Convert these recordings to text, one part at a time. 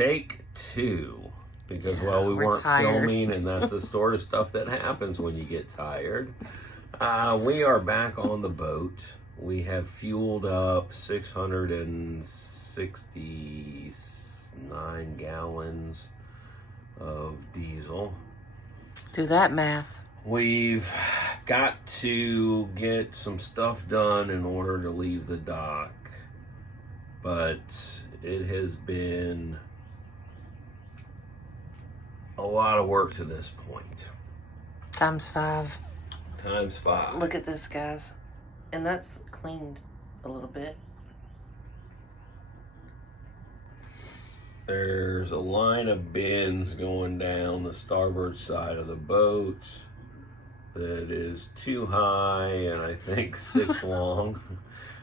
Take two. Because, well, we weren't filming, and that's the sort of stuff that happens when you get tired. We are back on the boat. We have fueled up 669 gallons of diesel. Do that math. We've got to get some stuff done in order to leave the dock. But it has been a lot of work to this point. Times 5. Times 5. Look at this, guys. And that's cleaned a little bit. There's a line of bins going down the starboard side of the boat that is 2 high and I think 6 long.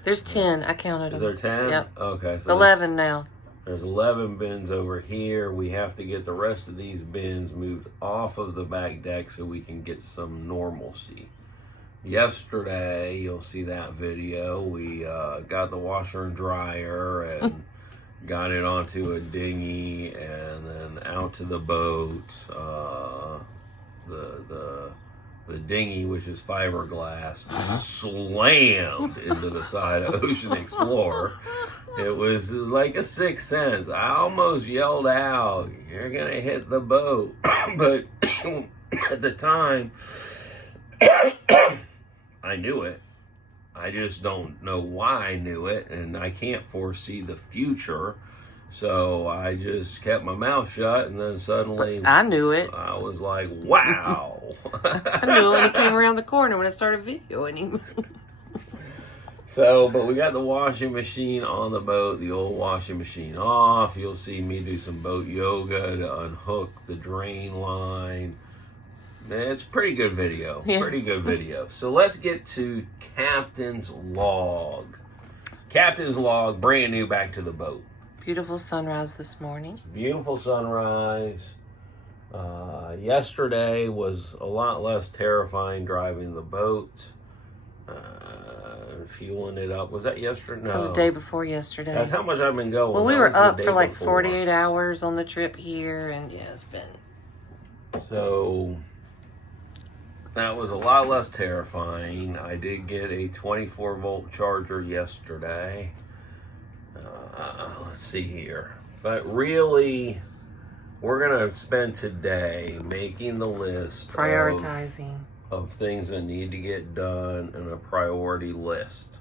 There's 10. I counted them. Is there 10? Yep. Okay. So 11 now. There's 11 bins over here. We have to get the rest of these bins moved off of the back deck so we can get some normalcy. Yesterday, you'll see that video, we got the washer and dryer and got it onto a dinghy and then out to the boat. The dinghy, which is fiberglass, slammed into the side of Ocean Explorer. It was like a sixth sense. I almost yelled out, "You're gonna hit the boat." But at the time, I knew it. I just don't know why I knew it, and I can't foresee the future. So I just kept my mouth shut, and then suddenly I knew it. I was like, wow. I knew it when he came around the corner when I started videoing him. So, but we got the washing machine on the boat, the old washing machine off. You'll see me do some boat yoga to unhook the drain line. It's a pretty good video. Yeah. Pretty good video. So let's get to Captain's Log. Captain's Log, brand new, back to the boat. Beautiful sunrise this morning. Beautiful sunrise. Yesterday was a lot less terrifying driving the boat. Fueling it up. Was that yesterday? No. It was the day before yesterday. That's how much I've been going. Well, we were up for like 48 hours on the trip here, and yeah, it's been... So, that was a lot less terrifying. I did get a 24-volt charger yesterday. Let's see here. But really, we're going to spend today making the list prioritizing of things that need to get done in a priority list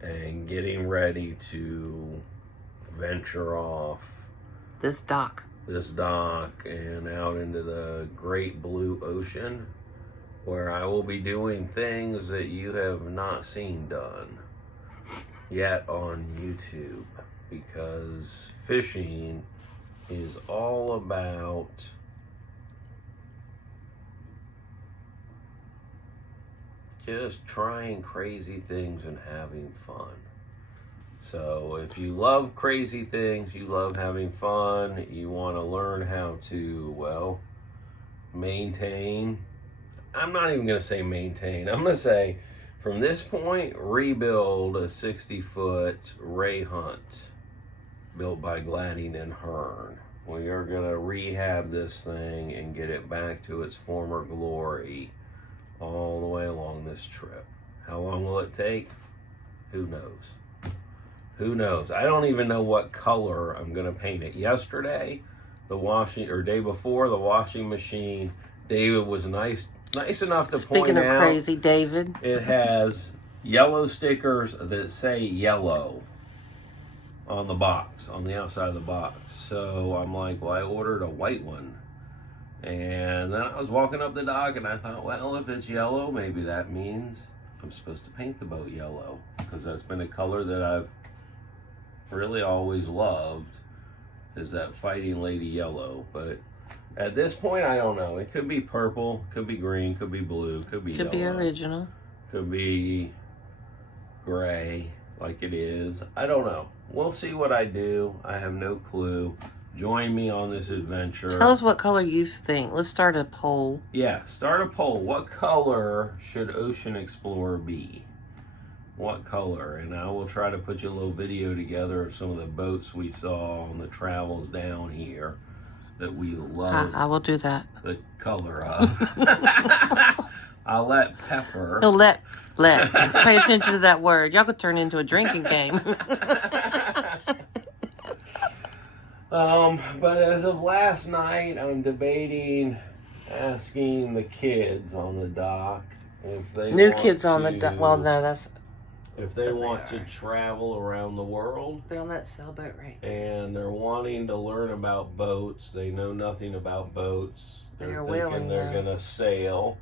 and getting ready to venture off this dock and out into the great blue ocean, where I will be doing things that you have not seen done yet on YouTube, because fishing is all about just trying crazy things and having fun. So if you love crazy things, you love having fun, you want to learn how to, well, maintain. I'm not even going to say maintain. I'm going to say, from this point, rebuild a 60-foot Ray Hunt built by Gladding and Hearn. We are going to rehab this thing and get it back to its former glory all the way along this trip. How long will it take? Who knows? Who knows? I don't even know what color I'm going to paint it. Yesterday, day before, the washing machine, David was nice enough to point out. Speaking of crazy, David. It has yellow stickers that say yellow on the box, on the outside of the box. So I'm like, well, I ordered a white one. And then I was walking up the dock and I thought, well, if it's yellow, maybe that means I'm supposed to paint the boat yellow, because that's been a color that I've really always loved, is that Fighting Lady yellow. But at this point, I don't know. It could be purple, could be green, could be blue, could be yellow. Could be original. Could be gray, like it is. I don't know. We'll see what I do. I have no clue. Join me on this adventure. Tell us what color you think. Let's start a poll. Yeah, start a poll. What color should Ocean Explorer be? what color, and I will try to put you a little video together of some of the boats we saw on the travels down here that we love. I will do that. The color of. I'll let Pepper. He'll let. Pay attention to that word. Y'all could turn into a drinking game. But as of last night, I'm debating asking the kids on the dock if they New want kids on the to- dock. Well, no, that's. if they want to travel around the world. They're on that sailboat right there. And they're wanting to learn about boats. They know nothing about boats. They're They're thinking willing, they're though. gonna sail,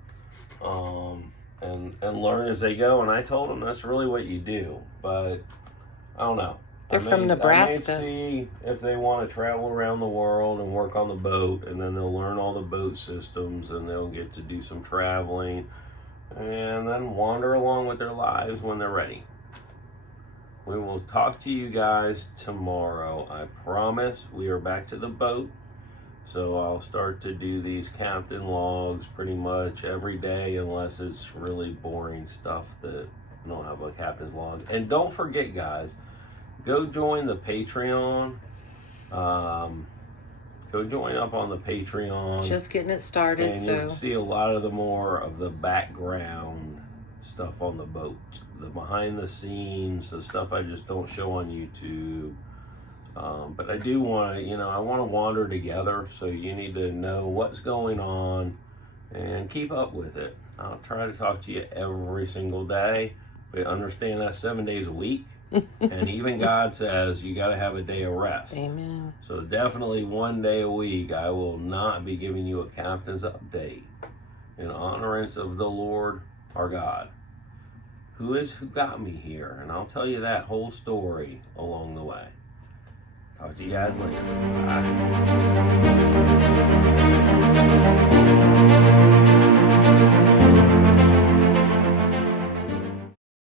and learn as they go. And I told them that's really what you do. But I don't know. They're from Nebraska. I may see if they want to travel around the world and work on the boat, and then they'll learn all the boat systems, and they'll get to do some traveling, and then wander along with their lives when they're ready. We will talk to you guys tomorrow. I promise. We are back to the boat. So I'll start to do these captain logs pretty much every day, unless it's really boring stuff that I don't have a captain's log. And don't forget, guys, go join the Patreon. Go join up on the Patreon. Just getting it started, And so. you'll see a lot of the more of the background stuff on the boat. The behind the scenes, the stuff I just don't show on YouTube. But I do want to, I want to wander together, so you need to know what's going on and keep up with it. I'll try to talk to you every single day, but understand that's 7 days a week. And even God says you got to have a day of rest. Amen. So definitely 1 day a week, I will not be giving you a captain's update in honorance of the Lord our God, who got me here. And I'll tell you that whole story along the way. Talk to you guys later. Bye.